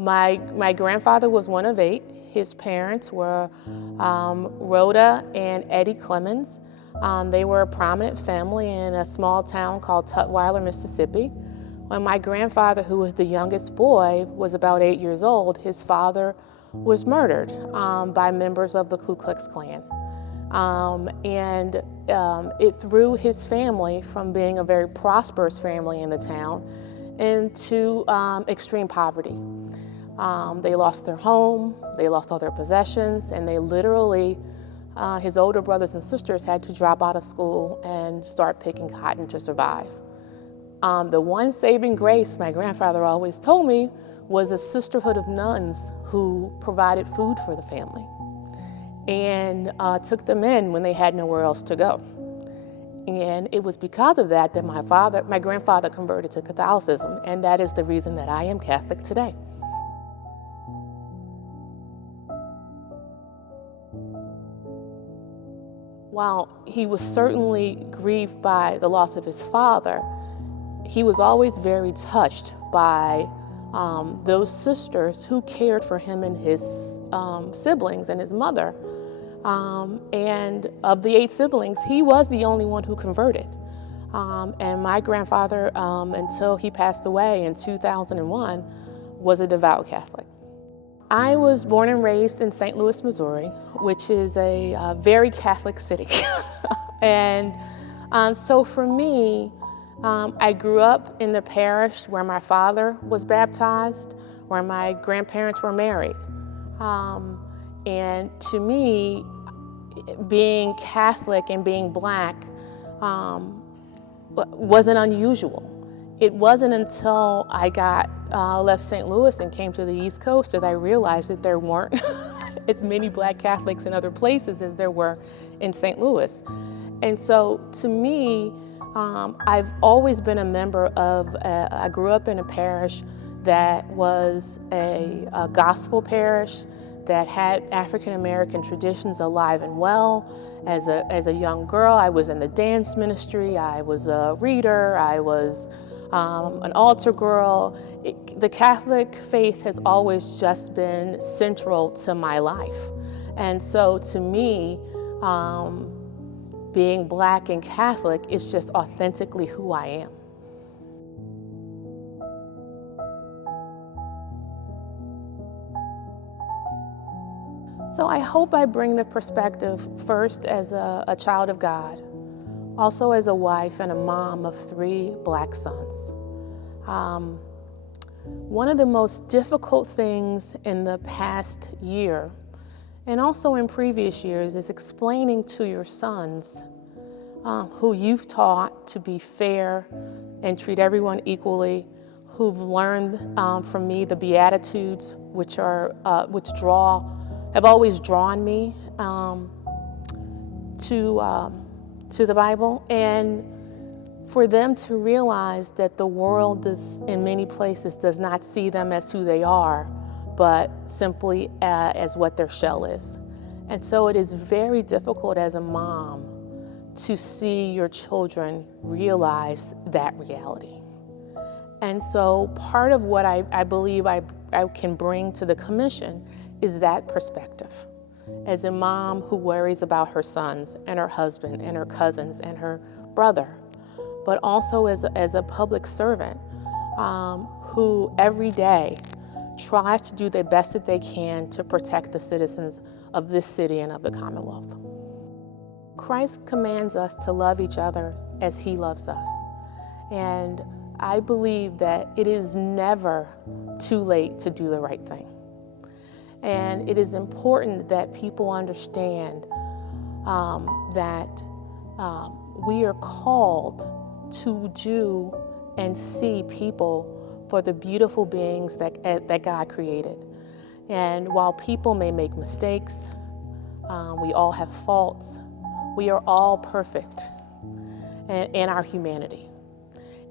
My grandfather was one of 8. His parents were Rhoda and Eddie Clemons. They were a prominent family in a small town called Tutwiler, Mississippi. When my grandfather, who was the youngest boy, was about 8 years old, his father was murdered by members of the Ku Klux Klan. It threw his family from being a very prosperous family in the town into extreme poverty. They lost their home, they lost all their possessions, and they literally, his older brothers and sisters had to drop out of school and start picking cotton to survive. The one saving grace my grandfather always told me was a sisterhood of nuns who provided food for the family and took them in when they had nowhere else to go. And it was because of that that my grandfather converted to Catholicism, and that is the reason that I am Catholic today. While he was certainly grieved by the loss of his father, he was always very touched by those sisters who cared for him and his siblings and his mother. And of the 8 siblings, he was the only one who converted. And my grandfather, until he passed away in 2001, was a devout Catholic. I was born and raised in St. Louis, Missouri, which is a very Catholic city. And so for me, I grew up in the parish where my father was baptized, where my grandparents were married. And to me, being Catholic and being Black wasn't unusual. It wasn't until I left St. Louis and came to the East Coast that I realized that there weren't as many Black Catholics in other places as there were in St. Louis. And so to me, I've always been a member of, I grew up in a parish that was a gospel parish that had African American traditions alive and well. As a young girl, I was in the dance ministry, I was a reader, I was an altar girl. The Catholic faith has always just been central to my life. And so to me, being Black and Catholic is just authentically who I am. So I hope I bring the perspective first as a child of God, also as a wife and a mom of 3 Black sons. One of the most difficult things in the past year, and also in previous years, is explaining to your sons, who you've taught to be fair and treat everyone equally, who've learned from me the Beatitudes, which have always drawn me to the Bible, and for them to realize that the world in many places does not see them as who they are, but simply as what their shell is. And so it is very difficult as a mom to see your children realize that reality. And so part of what I believe I can bring to the commission is that perspective. As a mom who worries about her sons and her husband and her cousins and her brother, but also as a public servant who every day tries to do the best that they can to protect the citizens of this city and of the Commonwealth. Christ commands us to love each other as He loves us. And I believe that it is never too late to do the right thing. And it is important that people understand that we are called to do and see people for the beautiful beings that God created. And while people may make mistakes, we all have faults, we are all perfect in our humanity.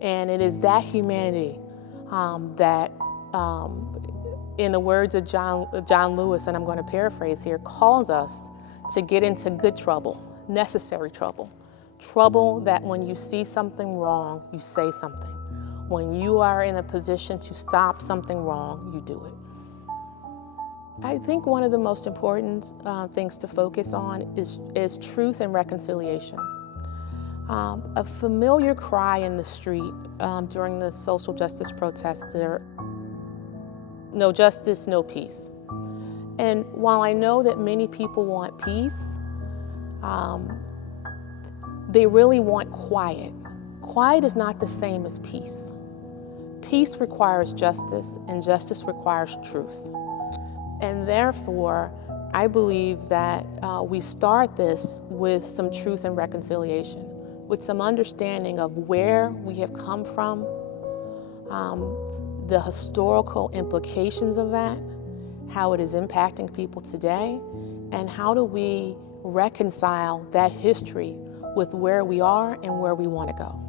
And it is that humanity that, in the words of John Lewis, and I'm going to paraphrase here, calls us to get into good trouble, necessary trouble. Trouble that when you see something wrong, you say something. When you are in a position to stop something wrong, you do it. I think one of the most important things to focus on is truth and reconciliation. A familiar cry in the street during the social justice protests are, no justice, no peace. And while I know that many people want peace, they really want quiet. Quiet is not the same as peace. Peace requires justice, and justice requires truth. And therefore, I believe that we start this with some truth and reconciliation, with some understanding of where we have come from, the historical implications of that, how it is impacting people today, and how do we reconcile that history with where we are and where we want to go.